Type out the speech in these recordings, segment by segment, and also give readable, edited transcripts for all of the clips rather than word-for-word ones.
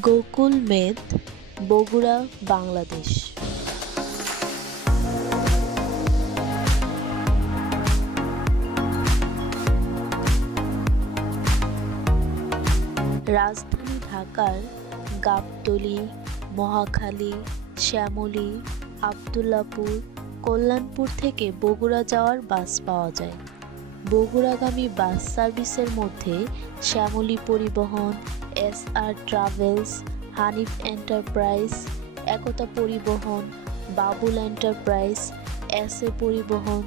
গোকুল মেদ, বগুড়া, বাংলাদেশ। রাজধানী ঢাকার গাবতলী, মহাখালী, শ্যামলী, আব্দুল্লাহপুর, কল্যাণপুর থেকে বগুড়া যাওয়ার বাস পাওয়া যায়। বগুড়াগামী বাস সার্ভিসের মধ্যে শ্যামলী পরিবহন, এস.আর ট্রাভেলস, হানিফ এন্টারপ্রাইজ, একতা পরিবহন, বাবুল এন্টারপ্রাইজ, এস.এ পরিবহন,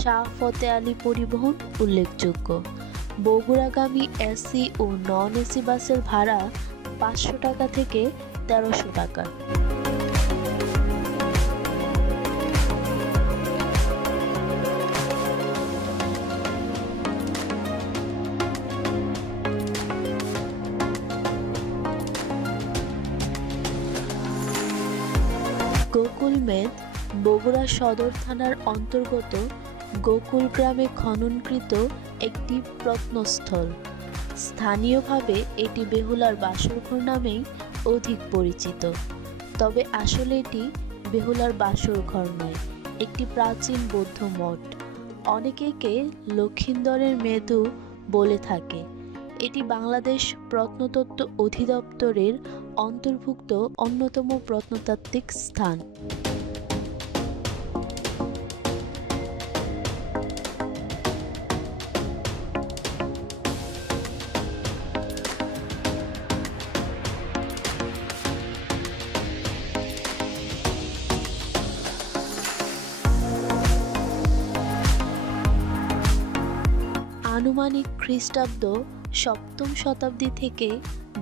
শাহ ফতে আলী পরিবহন উল্লেখযোগ্য। বগুড়াগামী এসি ও নন এসি বাসের ভাড়া 500 টাকা থেকে 1300 টাকা। গোকুল মেদ বগুড়া সদর থানার অন্তর্গত গোকুল গ্রামে খননকৃত একটি প্রত্নস্থল। স্থানীয়ভাবে এটি বেহুলার বাসরঘর নামেই অধিক পরিচিত। তবে আসলে এটি বেহুলার বাসরঘর নয়, একটি প্রাচীন বৌদ্ধ মঠ। অনেকে একে লক্ষিন্দরের মেদও বলে থাকে। এটি বাংলাদেশ প্রত্নতত্ত্ব অধিদপ্তরের অন্তর্ভুক্ত অন্যতম প্রত্নতাত্ত্বিক স্থান। আনুমানিক খ্রিস্টাব্দ 7ম শতাব্দী থেকে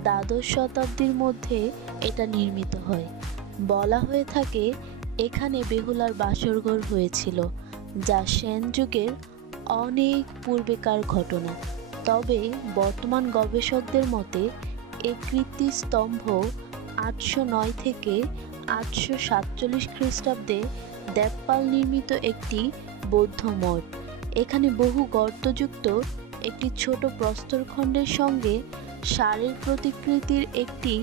দ্বাদশ শতাব্দীর মধ্যে এটা নির্মিত হয়। বলা হয়ে থাকে এখানে বেহুলার বাসরঘর হয়েছিল, যা সেন যুগের অনেক পূর্বেকার ঘটনা। তবে বর্তমান গবেষকদের মতে এই কীর্তিস্তম্ভ 809 থেকে 847 খ্রিস্টাব্দে দেবপাল নির্মিত একটি বৌদ্ধ মঠ। এখানে বহু গর্তযুক্ত একটি ছোট প্রস্তরখণ্ডের সঙ্গে ষাঁড়ের প্রতিকৃতির একটি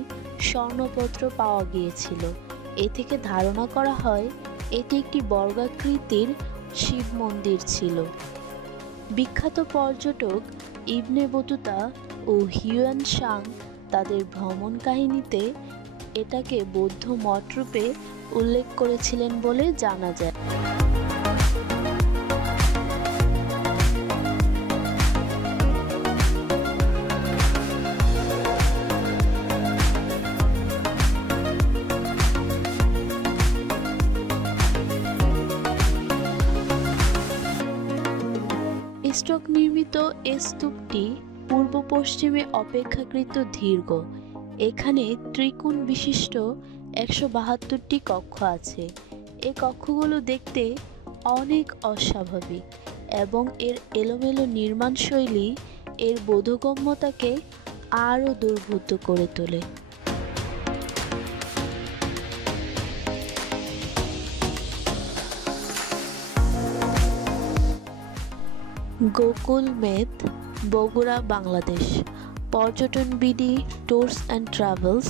স্বর্ণপত্র পাওয়া গিয়েছিল। এ থেকে ধারণা করা হয় এটি একটি বর্গাকৃতির শিব মন্দির ছিল। বিখ্যাত পর্যটক ইবনে বতুতা ও হিউয়েন সাং তাদের ভ্রমণ কাহিনীতে এটাকে বৌদ্ধ মঠ রূপে উল্লেখ করেছিলেন বলে জানা যায়। স্টক নির্মিত এই স্তূপটি পূর্ব পশ্চিমে অপেক্ষাকৃত দীর্ঘ। এখানে ত্রিকোণ বিশিষ্ট 172টি কক্ষ আছে। এই কক্ষগুলো দেখতে অনেক অস্বাভাবিক এবং এর এলোমেলো নির্মাণশৈলী এর বোধগম্যতাকে আরও দুর্বোধ্য করে তোলে। গোকুল মেদ, Bogura, Bangladesh. Porjoton BD tours and travels.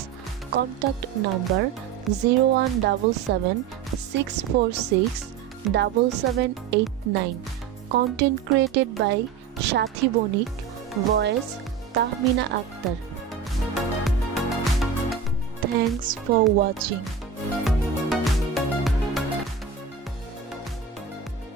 Contact number 01746467789। Content created by Sathi Banik. Voice Tahmina Akter. Thanks for watching.